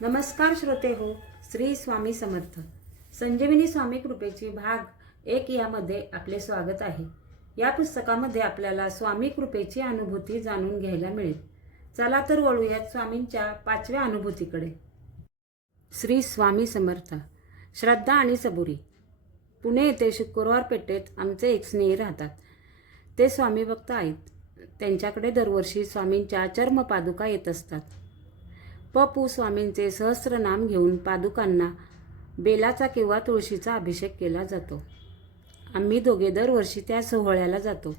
नमस्कार श्रोते हो श्री स्वामी समर्थ. संजीवनी स्वामी कृपेची भाग एक यामध्ये आपले स्वागत आहे. या पुस्तकामध्ये आपल्याला स्वामी कृपेची अनुभूती जाणून घ्यायला मिळेल. चला तर वळूयात स्वामींच्या पाचव्या अनुभूतीकडे. श्री स्वामी समर्थ. श्रद्धा आणि सबुरी. पुणे येथे शुक्रवार पेठेत आमचे एक स्नेही राहतात. ते स्वामी भक्त आहेत. त्यांच्याकडे दरवर्षी स्वामींच्या चर्म पादुका येत असतात. पपू स्वामींचे सहस्रनाम घेऊन पादुकांना बेलाचा किंवा तुळशीचा अभिषेक केला जातो. आम्ही दोघे दरवर्षी त्या सोहळ्याला जातो.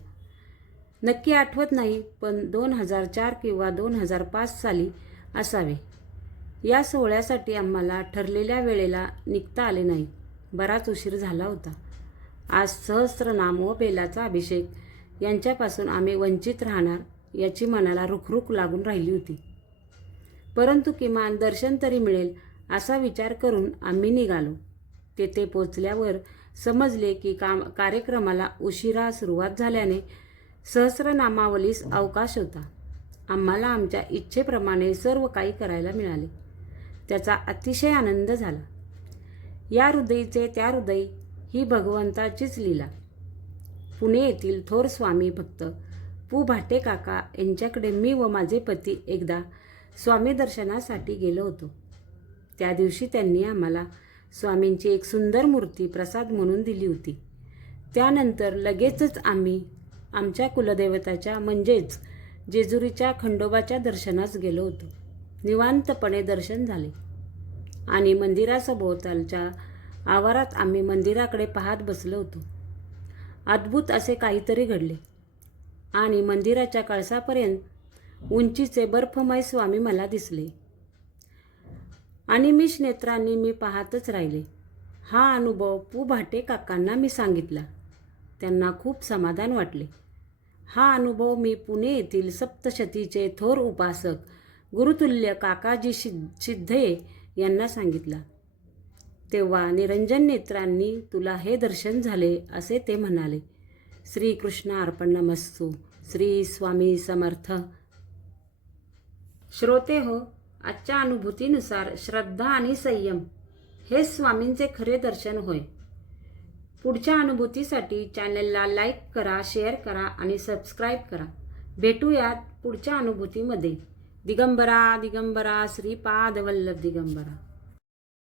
नक्की आठवत नाही पण दोन हजार चार किंवा दोन हजार पाच साली असावे. या सोहळ्यासाठी आम्हाला ठरलेल्या वेळेला निघता आले नाही. बराच उशीर झाला होता. आज सहस्रनाम व बेलाचा अभिषेक यांच्यापासून आम्ही वंचित राहणार याची मनाला रुखरुख लागून राहिली होती. परंतु किमान दर्शन तरी मिळेल असा विचार करून आम्ही निघालो. तेथे पोचल्यावर समजले की काम कार्यक्रमाला उशिरा सुरुवात झाल्याने सहस्रनामावलीस अवकाश होता. आम्हाला आमच्या इच्छेप्रमाणे सर्व काही करायला मिळाले. त्याचा अतिशय आनंद झाला. या हृदयीचे त्या हृदय ही भगवंताचीच लीला. पुणे येथील थोर स्वामी भक्त पू. भाटे काका यांच्याकडे मी व माझे पती एकदा स्वामी दर्शनासाठी गेलो होतो. त्या दिवशी त्यांनी आम्हाला स्वामींची एक सुंदर मूर्ती प्रसाद म्हणून दिली होती. त्यानंतर लगेचच आम्ही आमच्या कुलदेवताच्या म्हणजेच जेजुरीच्या खंडोबाच्या दर्शनास गेलो होतो. निवांतपणे दर्शन झाले. आणि मंदिरासभोवतालच्या आवारात आम्ही मंदिराकडे पाहत बसलो होतो. अद्भुत असे काहीतरी घडले. आणि मंदिराच्या कळसापर्यंत उंचीचे बर्फमय स्वामी मला दिसले. आणि मिश नेत्रांनी मी पाहतच राहिले. हा अनुभव पू. भाटे काकांना मी सांगितला. त्यांना खूप समाधान वाटले. हा अनुभव मी पुणे येथील सप्तशतीचे थोर उपासक गुरुतुल्य काकाजी शिद सिद्धे यांना सांगितला. तेव्हा निरंजन नेत्रांनी तुला हे दर्शन झाले असे ते म्हणाले. श्रीकृष्ण अर्पण नमस्तू. श्री स्वामी समर्थ. श्रोते हो आजच्या अनुभूतीनुसार श्रद्धा आणि संयम हे स्वामींचे खरे दर्शन होय. पुढच्या अनुभूतीसाठी चॅनलला लाईक करा शेअर करा आणि सबस्क्राईब करा. भेटूयात पुढच्या अनुभूतीमध्ये. दिगंबरा दिगंबरा श्रीपाद वल्लभ दिगंबरा.